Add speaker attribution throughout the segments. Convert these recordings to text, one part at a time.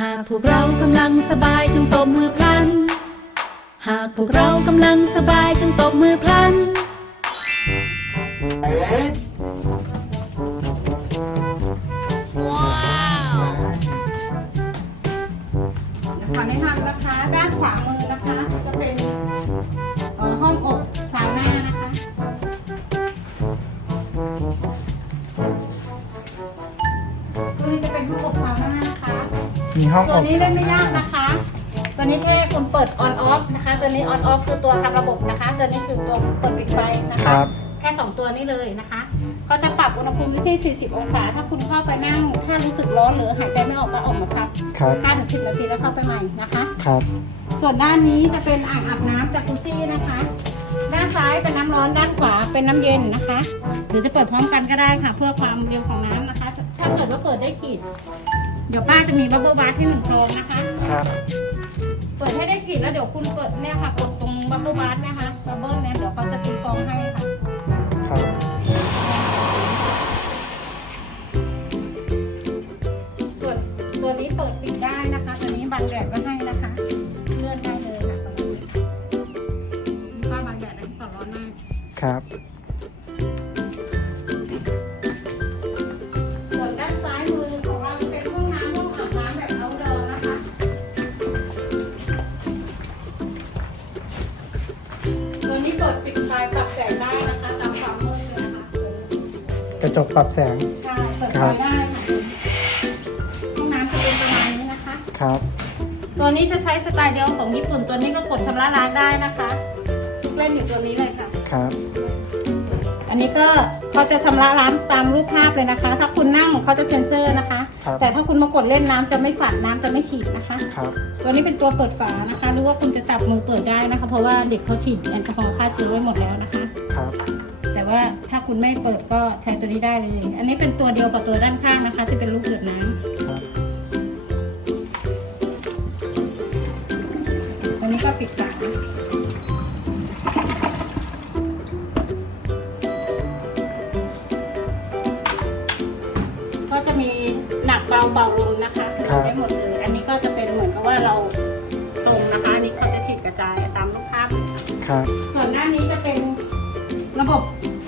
Speaker 1: หากพวกเรากำลังสบายจงตบมือพลัน หากพวกเรากำลังสบายจงตบมือพลัน
Speaker 2: ขอแนะนำนะคะ ด้านขวามือนะคะ จะเป็นเอ่อห้องอบซาวน่านะคะตัวนี้จะเป็นห้องอบซ
Speaker 3: มีห้อง
Speaker 2: ตั
Speaker 3: อ
Speaker 2: ว
Speaker 3: บ
Speaker 2: นี้เล่นไม่ยากนะคะ ตัวนี้แค่คุณเปิด on off นะคะ ตัวนี้ on off คือตัวทำระบบนะคะ ตัวนี้คือตัวเปิดปิดไฟนะ
Speaker 3: ค
Speaker 2: คะ
Speaker 3: รับ
Speaker 2: แค่ 2 ตัวนี้เลยนะคะก็จะปรับอุณหภูมิที่ 40 องศา ถ้าคุณเข้าไปนั่ง ถ้ารู้สึกร้อนหรือหายใจไม่ออกก็ออกมาพัก
Speaker 3: ครับ
Speaker 2: 5-10 นาทีแล้วเข้าไปใหม่นะคะ
Speaker 3: ครับ
Speaker 2: ส่วนด้านนี้จะเป็นอ่างอาบน้ำจากกุซี่นะคะ ด้านซ้ายเป็นน้ำร้อนด้านขวาเป็นน้ำเย็นนะคะ หรือจะเปิดพร้อมกันก็ได้ค่ะ เพื่อความเร็วของน้ำนะคะ ถ้าเกิดว่าเปิดได้ขีดเดี๋ยวป้าจะมีบับเบิ้ลบาร์ที่หนึ่งซองนะคะ
Speaker 3: ครับ
Speaker 2: เปิดให้ได้ขีดแล้วเดี๋ยวคุณเปิดเนี่ยค่ะกดตรงบับเบิ้ลบาร์นะคะบับเบิ้ลเนี่ยเดี๋ยวเขาจะตีฟองให้ค่ะ จ
Speaker 3: กปรับแสง
Speaker 2: ใช่เปิดไฟได้ค่ะห้องน้ำจะเป็นประมาณนี้นะคะ
Speaker 3: ครับ
Speaker 2: ตัวนี้จะใช้สไตล์เดียวของญี่ปุ่นตัวนี้ก็กดชำระล้างได้นะคะทุกเล่นอยู่ตัวนี้เลยค่ะ
Speaker 3: ครับ
Speaker 2: อันนี้ก็เขาจะชำระล้างตามรูปภาพเลยนะคะ ถ้าคุณนั่งเขาจะเซ็นเซอร์นะคะ
Speaker 3: ครับ
Speaker 2: แต่ถ้าคุณมากดเล่นน้ำจะไม่ฝาดน้ำจะไม่ฉีดนะคะ
Speaker 3: ครับ
Speaker 2: ตัวนี้เป็นตัวเปิดฝานะคะ หรือว่าคุณจะจับมือเปิดได้นะคะ เพราะว่าเด็กเขาฉีดแอลกอฮอล์ฆ่าเชื้อไว้หมดแล้วนะคะ
Speaker 3: ครับ
Speaker 2: แต่ ว่าถ้าคุณไม่เปิดก็ใช้ตัวนี้ได้เลย อันนี้เป็นตัวเดียวกับตัวด้านข้างนะคะ ที่เป็นลูกเดือดน้ำ
Speaker 3: ครับ
Speaker 2: ตัวนี้ก็ปิดฝาก็จะมีหนักเบาเบาลงนะคะ
Speaker 3: ครับ
Speaker 2: ได้หมดเลย อันนี้ก็จะเป็นเหมือนกับว่าเราตรงนะคะ อันนี้เขาจะฉีดกระจายตามรูปภาพเลยค่ะ
Speaker 3: ครับ
Speaker 2: ส่วนด้านนี้จะเป็นระบบ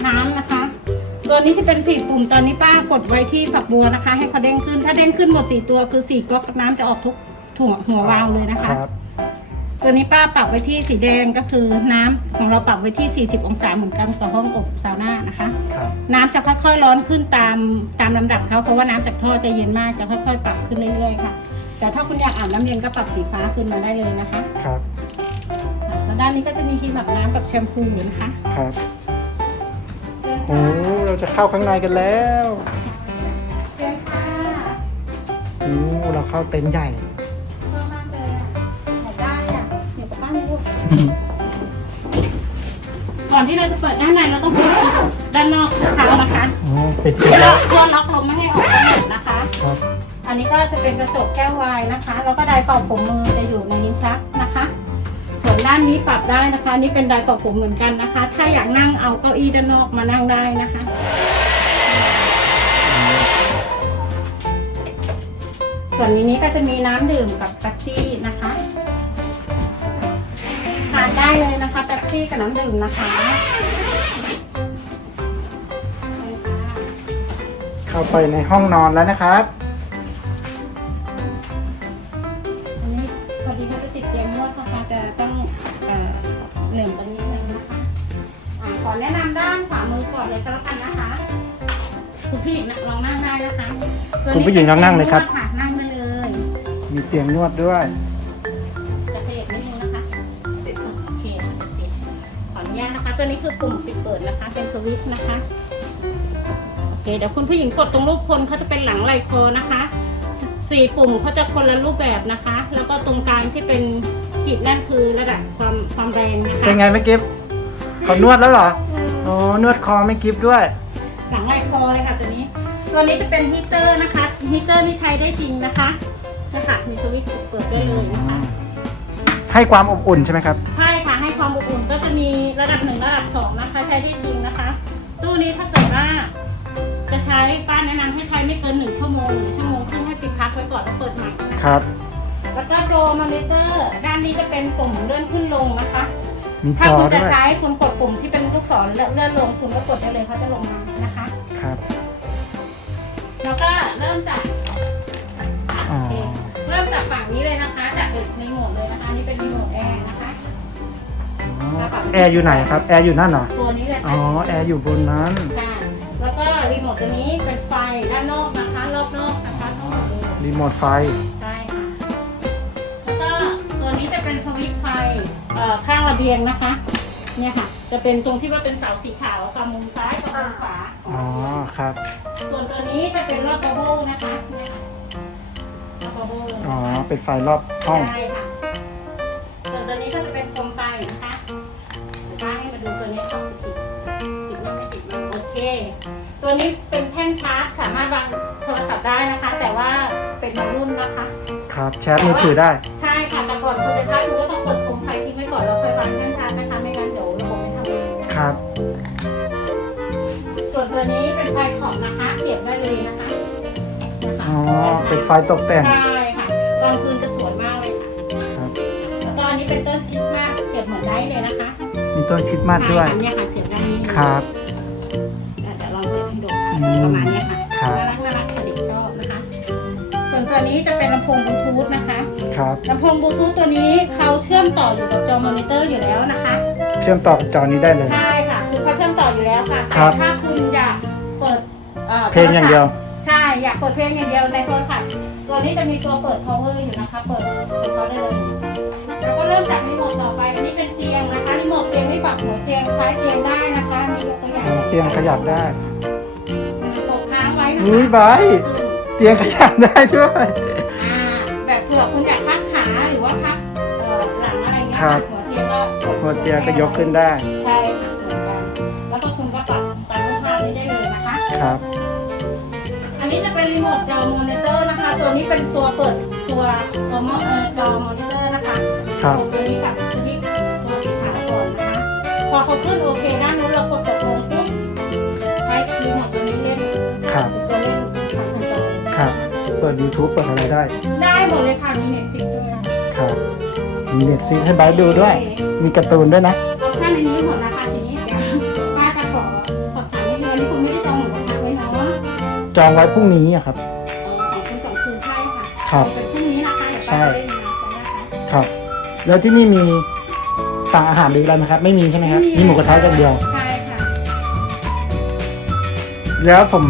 Speaker 2: น้ำนะคะ ตัวนี้ที่เป็นสี่ปุ่มตอนนี้ป้ากดไว้ที่ฝักบัวนะคะ ให้เขาเด้งขึ้น ถ้าเด้งขึ้นหมดสี่ตัวคือสี่ก๊อกน้ำจะออกทุกถั่วหัววาล์วเลยนะคะ
Speaker 3: ครับ
Speaker 2: ตัวนี้ป้าปรับไว้ที่สีแดงก็คือน้ำของเราปรับไว้ที่ 40 องศาเหมือนกันต่อห้องอบซาวน่านะคะ
Speaker 3: ครับ
Speaker 2: น้ำจะค่อยๆร้อนขึ้นตามตามลำดับเขาเพราะว่าน้ำจากท่อจะเย็นมากจะค่อยๆ ปรับขึ้นเรื่อยๆค่ะ แต่ถ้าคุณอยากอาบน้ำเย็นก็ปรับสีฟ้าขึ้นมาได้เลยนะคะ
Speaker 3: ครับ
Speaker 2: อะแล้วด้านนี้ก็จะมีครีมอาบน้ำกับแชมพูนะคะ
Speaker 3: ครับ โอ้เราจะเข้าข้างในกันแล้ว
Speaker 2: เชิญค่ะ
Speaker 3: โอ้เราเข้าเต็นท์ใหญ่
Speaker 2: เพิ่มมากเลยอะอยากได้อะเดี๋ยวกับบ้านลูกก่อนที่เราจะเปิดด้านในเราต้องเปิดด้านนอกครั้งนะคะ
Speaker 3: อ๋อปิด
Speaker 2: เพื่
Speaker 3: เสร็จ
Speaker 2: อ
Speaker 3: แล้ว
Speaker 2: เพื่อล็อกลมไม่ให้ออกทั้งหมดนะคะ
Speaker 3: ครับ
Speaker 2: อันนี้ก็จะเป็นกระจกแก้ววายนะคะ แล้วก็ไดร์เป่าผมมือจะอยู่ในลิ้นชักนะคะส่วน ด้านนี้ปรับได้นะคะ นี่เป็นไดร์เป่าผมเหมือนกันนะคะ ถ้าอยากนั่งเอาเก้าอี้ด้านนอกมานั่งได้นะคะส่วนนี้ก็จะมีน้ำดื่มกับแป๊บซี่นะคะทานได้เลยนะคะแป๊บซี่กับน้ำดื่มนะคะ
Speaker 3: เข้าไปในห้องนอนแล้วนะครับ
Speaker 2: หลื่อมตรงนี้นึงนะคะอ่าขอแนะนำด้านขวามือก่อนเลยก็แล้วกันนะคะ คุณพี่นะลองนั่งได้นะคะตัว
Speaker 3: คุณผู้หญิงลองนั่งเลยครับ
Speaker 2: ป็นตีงนวดะนั่งได้เลย
Speaker 3: มีเตียงนวดด้วย
Speaker 2: จะขยับนิดนึงนะคะโอเคขออนุญาตนะคะ ตัวนี้คือปุ่มปิดเปิดนะคะ เป็นสวิตช์นะคะโอเคเดี๋ยวคุณผู้หญิงกดตรงรูปคนเขาจะเป็นหลังไหล่คอนะคะสสี่ปุ่มเขาจะคนละรูปแบบนะคะ แล้วก็ตรงกลางที่เป็น ขีดนั่นคือระดับความความแรงนะคะ
Speaker 3: เป็นไงไม่กิฟเขานวดแล้วเหรอโอ้นวดคอไม่กิฟด้วย
Speaker 2: หลังไหล่คอเลยค่ะตัวนี้ ตัวนี้จะเป็นฮีเตอร์นะคะฮีเตอร์นี่ใช้ได้จริงนะคะนะคะมีสวิตช์เปิดได้เลยนะคะ
Speaker 3: ให้ความอบอุ่นใช่ไหมครับ
Speaker 2: ใช่ค่ะให้ความอบอุ่นก็จะมีระดับหนึ่งระดับสองนะคะใช้ได้จริงนะคะ ตู้นี้ถ้าเกิดว่าจะใช้ป้าแนะนำให้ใช้ไม่เกินหนึ่งชั่วโมงหรือชั่วโมงครึ่งให้ปิดปิดพักไว้ก่อนแล้วเปิดใหม่นะครับ แล้วก็โจมอนิเตอร์ด้านนี้จะเป็นปุ่มเลื่อนขึ้นลงนะคะ
Speaker 3: มี
Speaker 2: ถ้า
Speaker 3: จอ
Speaker 2: คุณจะ
Speaker 3: ด้วย
Speaker 2: ใช้คุณกดปุ่มที่เป็นลูกศรเลื่อนลงคุณก็กดได้เลยเขาจะลงมานะคะ
Speaker 3: ครับ
Speaker 2: แล้วก็เริ่มจาก
Speaker 3: อ๋อ
Speaker 2: โอเคเริ่มจากฝั่งนี้เลยนะคะ จากรีโมทเลยนะคะอันนี่เป็นรีโมทแอร์นะคะ
Speaker 3: อ๋อแอร์อยู่ไหนครับ แอร์อยู่นั่นเหรอ
Speaker 2: ตัวนี้เลย
Speaker 3: อ๋อ
Speaker 2: ค่ะ
Speaker 3: แอร์อยู่บนนั้น
Speaker 2: ค่ะแล้วก็รีโมทตัวนี้เป็นไฟด้านนอกนะคะ รอบนอกนะคะทั้งหมดเลย
Speaker 3: รีโมทไฟ
Speaker 2: นี้จะเป็นสวิตช์ไฟเอ่อข้างระเบียงนะคะ เนี่ยค่ะ จะเป็นตรงที่ว่าเป็นเสาสีขาวฝั่งมุมซ้ายกับมุมขวาของ
Speaker 3: อ๋อ
Speaker 2: ระเบียง
Speaker 3: ครับ
Speaker 2: ส่วนตัวนี้จะเป็นรอบบับเบิ้ลนะคะเนี่ยค่ะรอบบับเบิ้ลเลย
Speaker 3: อ๋อ
Speaker 2: นะคะ
Speaker 3: เป็นไฟรอบห้อง
Speaker 2: ใช่ค่ะ ส่วนตัวนี้ก็จะเป็นโคมไฟนะคะเดี๋ยวป้าให้มาดูตัวนี้ค่ะติดติดไม่ไม่ติดมันโอเค ตัวนี้เป็นแท่นชาร์จสามารถวางโทรศัพท์ได้นะคะ แต่ว่าเป็นบางรุ่นนะคะ
Speaker 3: ครับ แชทมือถือได้
Speaker 2: ใช่ ค่ะแต่ก่อนคุณจะชาร์จคุณก็ต้องเปิดโคมไฟทิ้งไว้ก่อนแล้วค่อยวางแท่นชาร์จนะคะไม่งั้นเดี๋ยวระบบไม่ทำงานนะ
Speaker 3: ค
Speaker 2: คะ
Speaker 3: รับ
Speaker 2: ส่วนตัวนี้เป็นไฟขอบนะคะเสียบได้เลยนะคะนะคะ
Speaker 3: อ๋อ เป็นไฟตกแต่ง
Speaker 2: ใช่ค่ะตอนคืนจะสวยมากเลยค่ะ
Speaker 3: ครับ
Speaker 2: แล้วก็อันนี้เป็นต้นคริสต์มาสเสียบเหมือนได้เลยนะคะ
Speaker 3: มีต้นคริดมาสด้วย
Speaker 2: ใช่ค่ะเนี่ยค่ะเสียบได้นี่เลย
Speaker 3: ครับ
Speaker 2: เดี๋ยวลองเสียบให้ดูค่ะ
Speaker 3: อืม
Speaker 2: ประมาณเนี้ยค่ะ ตัวนี้จะเป็นลำโพงบลูทูธนะคะ
Speaker 3: ครับ
Speaker 2: ลำโพงบลูทูธตัวนี้เขาเชื่อมต่ออยู่กับจอมอนิเตอร์อยู่แล้วนะคะ
Speaker 3: เชื่อมต่อกับจอนี้ได้เลย
Speaker 2: ใช่ค่ะ คือเขาเชื่อมต่ออยู่แล้วค่ะ
Speaker 3: ครับ
Speaker 2: แต่ถ้าคุณอยากเปิดอ่อ
Speaker 3: เพลงอย่างเดียว
Speaker 2: ใช่ อยากเปิดเพลงอย่างเดียวในโทรศัพท์ ตัวนี้จะมีตัวเปิด power อยู่นะคะ เปิดเปิดเขาได้เลย แล้วก็เริ่มจากรีโมทต่อไป อันนี้เป็นเตียงนะคะรีโมทเตียงให้ปรับหัวเตียงคล้ายเตียงได้นะคะมียกตัวอย่าง
Speaker 3: อ๋อเตียงขยับได้
Speaker 2: กดค้างไว้นะคะ
Speaker 3: อุ้ยบาย เตียงขยับได้ด้วย
Speaker 2: อ่าแบบเผื่อคุณอยากพักขาหรือว่าพักเอ่อหลังอะไรเงี้ย
Speaker 3: ครับ
Speaker 2: หัวเตียงก็กด
Speaker 3: หัวเตียงก็ยกขึ้นได้
Speaker 2: ใช่ค่ะเหมือนกันแล้วก็คุณก็ปรับตามรูปภาพนี้ได้เลยนะคะ
Speaker 3: ครับ
Speaker 2: อันนี้จะเป็นรีโมทจอมอนิเตอร์นะคะ ตัวนี้เป็นตัวเปิดตัวตัวมอเอ่อจอมอนิเตอร์นะคะ
Speaker 3: ครับ
Speaker 2: กดตัวนี้กับสวิตช์ตัวสีขาวก่อนนะคะ พอเขาขึ้นโอเคด้านนู้นเรากด ปิ
Speaker 3: ด YouTube เปิดอะไรได้
Speaker 2: ได้หมดเลยค่ะ มีเน็ตฟิกด้วย
Speaker 3: ครับ มีเน็ตฟิกให้ไบร์ทดูด้วย มีการ์ตูนด้วยนะ
Speaker 2: ออปชั่นในนี้หมดนะคะทีนี้เดี๋ยวป้าจะขอสอบถามนิดนึงอันนี้คุณไม่ได้จองหมูกระทะไว้เนาะ
Speaker 3: จองไว้พรุ่งนี้อะครับ
Speaker 2: เออของคุณสองคืนใช่ค่ะ
Speaker 3: ครับ
Speaker 2: เป็นพรุ่งนี้นะคะเดี๋ยวป้าจะได้ยินกันนะคะ
Speaker 3: ครับ แล้วที่นี่มีสั่งอาหารหรืออะไรไหมครับ ไม่มีใช่ไหมครับ มีหมูกระทะอย่างเดียว
Speaker 2: ใช่ค่ะ
Speaker 3: แล้วผม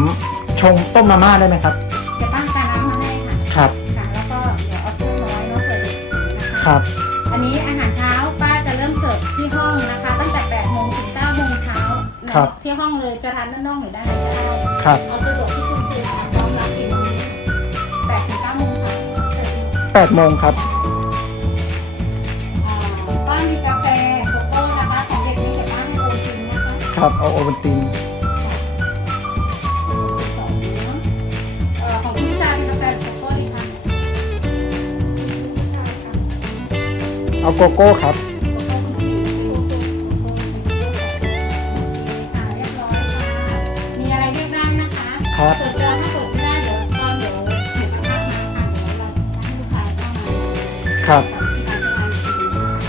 Speaker 3: ชงต้มมาม่าได้ไหมครับ
Speaker 2: ค
Speaker 3: รับ
Speaker 2: ที่ห้องเลยจะทานด้านนอกหรือด้านในก็ได้
Speaker 3: ครับ
Speaker 2: เอาสะดวกที่คุณคือพร้อมรับกี่โมง8ถึง9โมงค่ะเสิร์ฟ
Speaker 3: แปดโมงครับ
Speaker 2: อ่าป้ามีกาแฟโกโก้นะคะของเด็กนี่แต่ป้าให้โอนจริงนะคะ
Speaker 3: ครับเอาโอวัลติน
Speaker 2: สองเนาะเอ่อของพี่ชายเป็นกาแฟโกโก้ดีคะพี่ชายค่ะ
Speaker 3: เอาโกโก้ครับ
Speaker 2: ครับ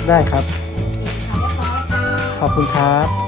Speaker 2: ได้ค
Speaker 3: รับ ขอบคุณครับ